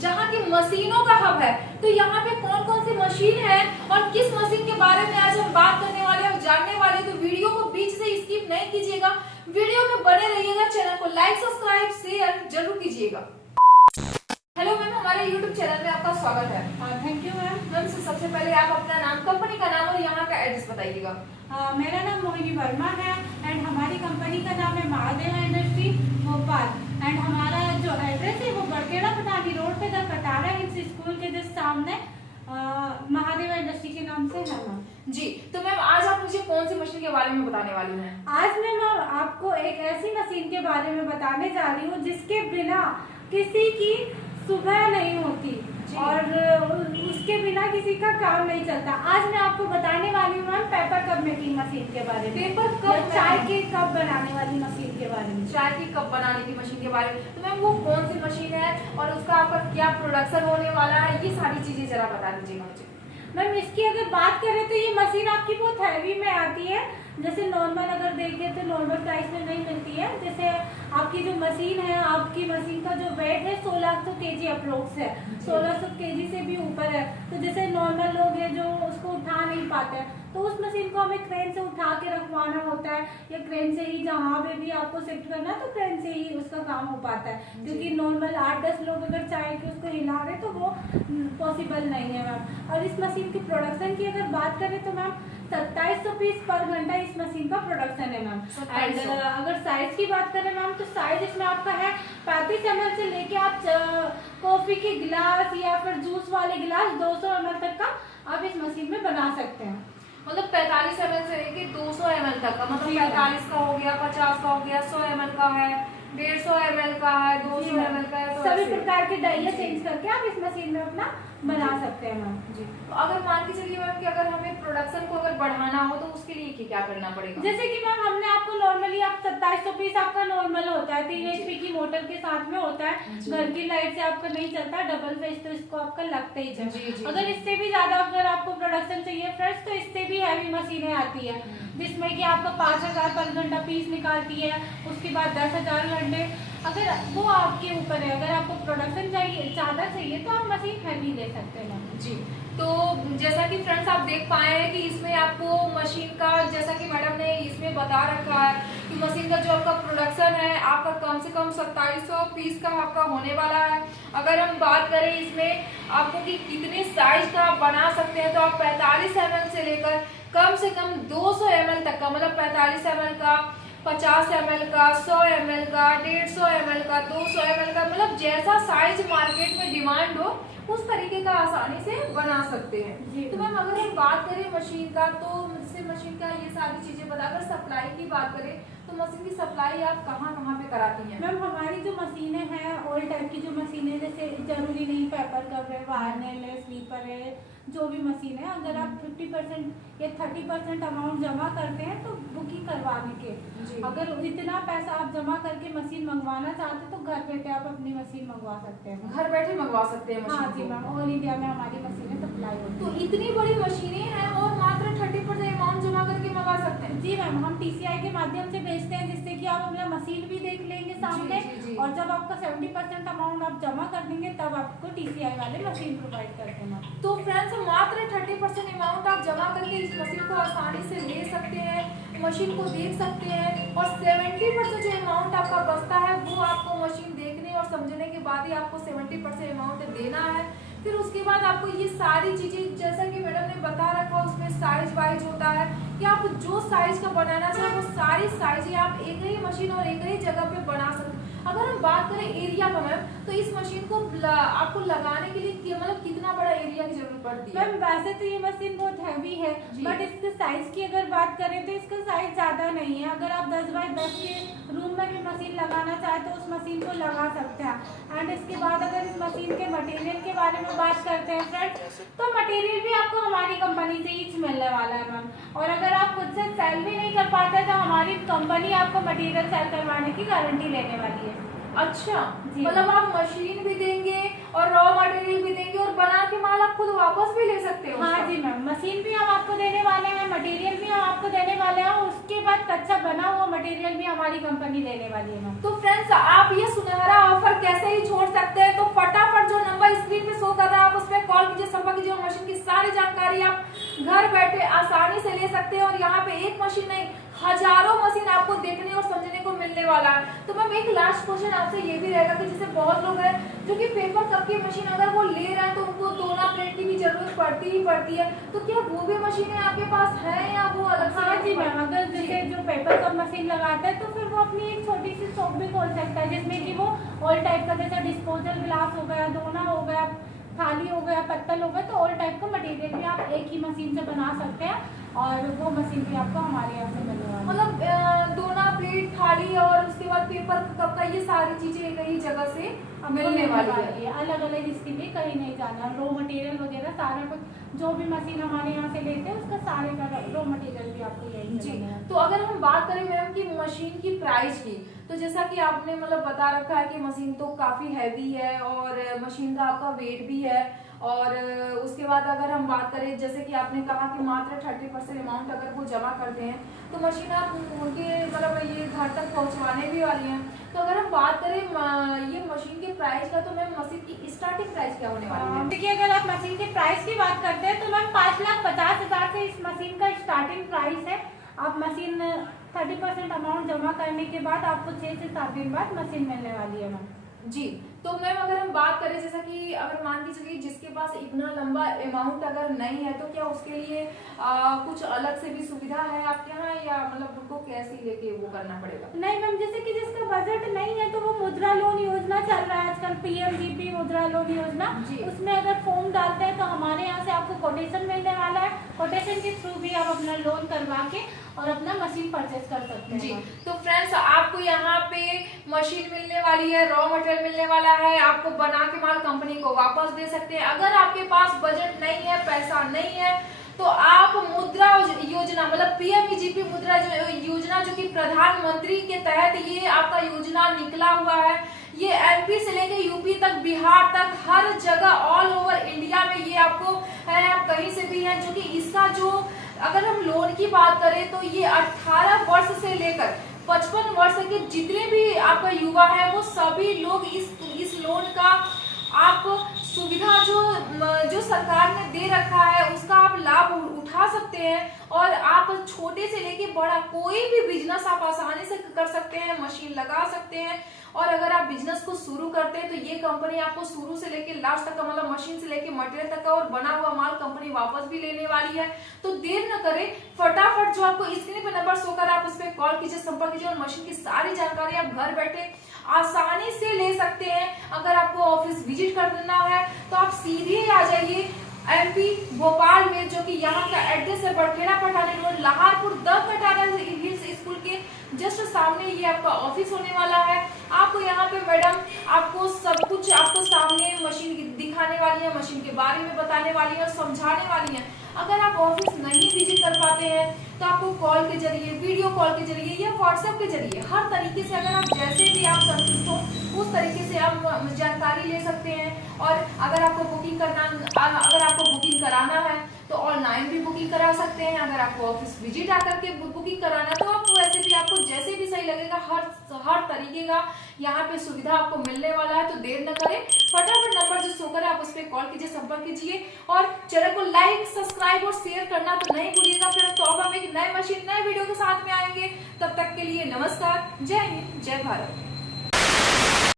जहाँ की मशीनों का हब है। तो यहाँ पे कौन कौन सी मशीन है और किस मशीन के बारे में आज हम बात करने वाले हैं और जानने वाले। तो वीडियो को बीच से स्किप नहीं कीजिएगा, वीडियो में बने रहिएगा, चैनल को लाइक सब्सक्राइब शेयर जरूर कीजिएगा। हेलो मैम, हमारे यूट्यूब चैनल में आपका स्वागत है। Thank you ma'am. मैम सबसे पहले आप अपना नाम, कंपनी का नाम और यहाँ का एड्रेस बताइएगा। मेरा नाम मोहिनी वर्मा है एंड हमारी कंपनी का नाम है महादेवा इंडस्ट्री भोपाल एंड हमारा जो एड्रेस है वो बड़केड़ा पटानी रोड पे द कटारा हिल्स स्कूल के जस्ट सामने महादेवा इंडस्ट्री के नाम से है मैम। जी, तो मैम आज आप मुझे कौन सी मशीन के बारे में बताने वाली हैं? आज मैं आपको एक ऐसी मशीन के बारे में बताने जा रही हूँ जिसके बिना किसी की सुबह नहीं होती और उसके बिना किसी का काम नहीं चलता। आज मैं आपको बताने वाली हूँ ma'am paper cup making machine के बारे में। पेपर कप, चाय के कप बनाने वाली मशीन के बारे में। चाय की कप बनाने की मशीन के बारे में। तो मैम वो कौन सी मशीन है और उसका आपका क्या प्रोडक्शन होने वाला है, ये सारी चीजें जरा बता दीजिएगा मुझे। मैम इसकी अगर बात करें तो ये मशीन आपकी बहुत हैवी में आती है। जैसे नॉर्मल अगर देखें तो नॉर्मल प्राइस में नहीं मिलती है। जैसे आपकी जो मशीन है, आपकी मशीन का जो वेट है 1600 केजी अप्रोक्स है, 1600 केजी से भी ऊपर है। तो जैसे नॉर्मल लोग हैं जो उसको उठा नहीं पाते हैं तो उस मशीन को हमें क्रेन से उठा के रखवाना होता है या क्रेन से ही जहाँ पे भी आपको शिफ्ट करना है तो क्रेन से ही उसका काम हो पाता है। क्योंकि नॉर्मल 8-10 लोग अगर चाहे कि उसको हिला रहे तो वो पॉसिबल नहीं है मैम। और इस मशीन की प्रोडक्शन की अगर बात करें तो मैम 2700 पीस पर घंटा इस मशीन का प्रोडक्शन है मैम। एंड अगर साइज की बात करें मैम तो साइज इसमें आपका है 35 ml से लेके आप कॉफी के गिलास या फिर जूस वाले गिलास 200 ml तक का आप इस मशीन में बना सकते हैं। मतलब 45 ml से लेके 200 ml तक का, मतलब 45 का हो गया, 50 का हो गया, 100 ml का है, 150 ml का है, 200 ml का है। तो सभी प्रकार के डाइया चेंज करके आप इस मशीन में अपना बना सकते हैं मैम। जी, तो अगर मान के चलिए मैम कि अगर हमें प्रोडक्शन को अगर बढ़ाना हो तो उसके लिए क्या करना पड़ेगा? जैसे कि मैम हमने आपको नॉर्मली आप 2700 पीस आपका नॉर्मल होता है, 3 HP की मोटर के साथ में होता है। घर की लाइट से आपका नहीं चलता, डबल फेस तो इसको आपका लगता ही चाहिए। अगर इससे भी ज्यादा अगर आपको प्रोडक्शन चाहिए फ्रेश तो इससे भी हैवी मशीनें आती है जिसमें कि आपका 5000 पर घंटा पीस निकालती है, उसके बाद 10,000 घंटे। अगर वो आपके ऊपर है, अगर आपको प्रोडक्शन चाहिए ज्यादा चाहिए तो आप मशीन हैवी ले सकते हैं जी। तो जैसा कि फ्रेंड्स आप देख पाए हैं कि इसमें आपको मशीन का, जैसा कि मैडम ने इसमें बता रखा है कि मशीन का जो आपका प्रोडक्शन है आपका कम से कम 2700 पीस का आपका होने वाला है। अगर हम बात करें इसमें आपको कि कितने साइज का आप बना सकते हैं तो आप 45 ml से लेकर कम से कम 200 ml तक का, मतलब 45 ml का, 50 ml का, 100 ml का, 150 ml का, 200 ml का, मतलब जैसा साइज मार्केट में डिमांड हो उस तरीके का आसानी से बना सकते हैं। तो मैम अगर हम बात करें मशीन का तो जैसे मशीन का ये सारी चीजें बताकर सप्लाई की बात करें तो मशीन की सप्लाई आप कहाँ कहाँ पे कराती हैं? मैम हमारी जो मशीनें हैं ओल्ड टाइप की जो मशीनें, जैसे जरूरी नहीं पेपर कप है, वार्नेल है, स्लीपर है, जो भी मशीन है अगर आप 50% या 30% अमाउंट जमा करते हैं तो बुकिंग करवाने के, अगर इतना पैसा आप जमा करके मशीन मंगवाना चाहते हैं तो घर बैठे आप अपनी मशीन मंगवा सकते हैं। घर बैठे मंगवा सकते हैं? हाँ जी मैम, ऑल इंडिया में हमारी मशीनें सप्लाई होती हैं। तो इतनी बड़ी मशीनें हैं और मात्र 30% अमाउंट जमा करके मंगा सकते हैं? जी मैम, हम TCI के माध्यम से भेजते हैं जिससे कि आप अपना मशीन भी देख लेंगे सामने। और जब आपका 70% अमाउंट आप जमा कर देंगे तब आपको TCI वाले मशीन प्रोवाइड करते हैं। तो फ्रेंड्स मात्र 30% अमाउंट आप जमा करके इस मशीन को आसानी से ले सकते हैं, मशीन को देख सकते हैं और 70% जो अमाउंट आपका बचता है वो आपको मशीन देखने और समझने के बाद ही आपको 70% अमाउंट देना है। फिर उसके बाद आपको ये सारी चीजें जैसा कि मैडम ने बता रखा उसमें साइज वाइज होता है कि आप जो साइज का बनाना चाहें वो सारी साइजें आप एक ही मशीन और एक ही जगह पे बना सकते हैं। अगर हम बात करें एरिया का मैम तो इस मशीन को आपको लगाने के लिए मतलब कितना बड़ा एरिया की जरूरत पड़ती है। मैम वैसे तो ये मशीन बहुत हैवी है, बट इसके साइज की अगर बात करें तो इसका साइज ज्यादा नहीं है। अगर आप 10 बाय 10 के रूम में भी मशीन लगाना चाहे तो उस मशीन को लगा सकते हैं। एंड इसके बाद अगर इस मशीन के मटेरियल के बारे में बात करते हैं फ्रेंड्स, तो मटेरियल भी आपको हमारी कंपनी से ही मिलने वाला है मैम। और अगर आप खुद से सेल भी नहीं कर पाते तो हमारी कंपनी आपको मटेरियल सेल करवाने की गारंटी लेने वाली है। अच्छा, मतलब आप मशीन भी देंगे और रॉ मटेरियल भी देंगे और बना के माल आप खुद वापस भी ले सकते हो? हाँ जी मैम, मशीन भी हम आपको देने वाले हैं, मटेरियल भी हम आपको देने वाले हैं, उसके बाद कच्चा बना हुआ मटेरियल भी हमारी कंपनी देने वाली है मैम। तो फ्रेंड्स, आप ये सुनहरा ऑफर कैसे ही छोड़ सकते हैं? तो फटाफट जो नंबर स्क्रीन पे शो कर रहा है आप उस पर कॉल कीजिए, संपर्क कीजिए। मशीन की सारी जानकारी आप घर बैठे आसानी से ले सकते हैं। और यहाँ पे एक मशीन नहीं, हजारों मशीन आपको देखने और समझने को मिलने वाला है। तो मैम एक लास्ट क्वेश्चन आपसे ये भी रहेगा कि जैसे बहुत लोग हैं जो कि पेपर कप की मशीन अगर वो ले रहे हैं तो उनको दोना प्लेट की भी जरूरत पड़ती ही पड़ती है, तो क्या वो भी मशीनें आपके पास है या वो अलग से? हाँ जी मैम, अगर जैसे जो पेपर कप मशीन लगाता है तो फिर वो अपनी एक छोटी सी शॉप भी खोल सकता है, जिसमें कि वो ऑल टाइप का जैसे डिस्पोजल गिलास हो गया, दोना हो गया, थाली हो गया, पत्तल हो गया, तो ऑल टाइप का मटेरियल भी आप एक ही मशीन से बना सकते हैं और वो मशीन भी आपको हमारे यहाँ से मिलने वाली है। मतलब दोना प्लेट, थाली और उसके बाद पेपर कप का ये सारी चीजें एक ही जगह से मिलने वाली है। अलग अलग इसके लिए कहीं नहीं जाना, रॉ मटेरियल वगैरह सारा कुछ जो भी मशीन हमारे यहाँ से लेते हैं उसका सारे का रॉ मटेरियल भी आपको यही जी। मिलेगा। तो अगर हम बात करें मैम की मशीन की प्राइस की, तो जैसा कि आपने मतलब बता रखा है कि मशीन तो काफी हैवी है और मशीन का आपका वेट भी है। और उसके बाद अगर हम बात करें जैसे कि आपने कहा कि मात्र 30% अमाउंट अगर वो जमा करते हैं तो मशीन आप उनके मतलब ये घर तक पहुंचवाने भी वाली हैं। तो अगर हम बात करें ये मशीन के प्राइस का, तो मैम मशीन की स्टार्टिंग प्राइस क्या होने वाली है? देखिए, अगर आप मशीन के प्राइस की बात करते हैं तो मैम 5,50,000 से इस मशीन का स्टार्टिंग प्राइस है। आप मशीन 30% अमाउंट जमा करने के बाद आपको 6 से 7 दिन बाद मशीन मिलने वाली है मैम। जी। तो मैम अगर हम बात करें जैसा कि अगर मान के चलिए जिसके पास इतना लंबा अमाउंट अगर नहीं है तो क्या उसके लिए कुछ अलग से भी सुविधा है आपके यहाँ, या मतलब उनको कैसे लेके वो करना पड़ेगा? नहीं मैम, जैसे कि जिसका बजट नहीं है तो वो मुद्रा लोन योजना चल रहा है आजकल, PMGP मुद्रा लोन योजना, उसमें अगर फॉर्म डालते हैं तो हमारे यहाँ से आपको कोटेशन मिलने वाला है। कोटेशन के थ्रू भी आप अपना लोन करवा के और अपना मशीन परचेज कर सकते हैं। जी। तो फ्रेंड्स, आपको यहाँ पे मशीन मिलने वाली है, रॉ मटेरियल मिलने वाला है, आपको बना के माल कंपनी को वापस दे सकते हैं। अगर आपके पास बजट नहीं है, पैसा नहीं है, तो आप मुद्रा योजना मतलब PMGP मुद्रा योजना जो कि प्रधानमंत्री के तहत ये आपका योजना निकला हुआ है, ये MP से लेके UP तक, बिहार तक, हर जगह ऑल ओवर इंडिया में ये आपको है, आप कहीं से भी है। जो कि इसका जो अगर हम लोन की बात करें तो ये 18 वर्ष से लेकर 55 वर्ष के जितने भी आपका युवा है वो सभी लोग इस लोन का आप सुविधा जो सरकार ने दे रखा है उसका आप लाभ उठा सकते हैं। और आप छोटे से लेके बड़ा कोई भी बिजनेस आप आसानी से कर सकते हैं, मशीन लगा सकते हैं। और अगर आप बिजनेस को शुरू करते हैं तो ये कंपनी आपको शुरू से लेके लास्ट तक का मतलब मशीन से लेके मटेरियल तक का और बना हुआ माल कंपनी वापस भी लेने वाली है। तो देर न करें, फटाफट जो आपको स्क्रीन पे नंबर शो कर रहा है आप उस पर कॉल कीजिए, संपर्क कीजिए और मशीन की सारी जानकारी आप घर बैठे आसानी से ले सकते हैं। अगर आपको ऑफिस विजिट करना है तो आप सीधे आ जाइए MP भोपाल में, जो कि यहाँ का एड्रेस है Barkheda Pathani road, Lahaurpur, the Katara hills school के जस्ट सामने ये आपका ऑफिस होने वाला है। आपको यहाँ पे मैडम आपको सब कुछ आपको सामने मशीन दिखाने वाली है, मशीन के बारे में बताने वाली है और समझाने वाली है। अगर आप ऑफिस नहीं विजिट कर पाते हैं तो आपको कॉल के जरिए, वीडियो कॉल के जरिए या व्हाट्सएप के जरिए हर तरीके से अगर आप जैसे भी आप संतुष्ट हो उस तरीके से आप जानकारी ले सकते हैं। और अगर आपको बुकिंग कराना है तो ऑनलाइन भी बुकिंग करा सकते हैं। अगर आपको ऑफिस विजिट आकर के बुकिंग कराना है तो आप वैसे भी आपको जैसे भी सही लगेगा हर तरीके का यहाँ पे सुविधा आपको मिलने वाला है। तो देर न करें, फटाफट नंबर जो शो करे आप उस पर कॉल कीजिए, संपर्क कीजिए और चैनल को लाइक, सब्सक्राइब और शेयर करना तो नहीं भूलिएगा। फिर तो अब हम एक नए मशीन, नए वीडियो के साथ में आएंगे। तब तक के लिए नमस्कार, जय हिंद, जय भारत।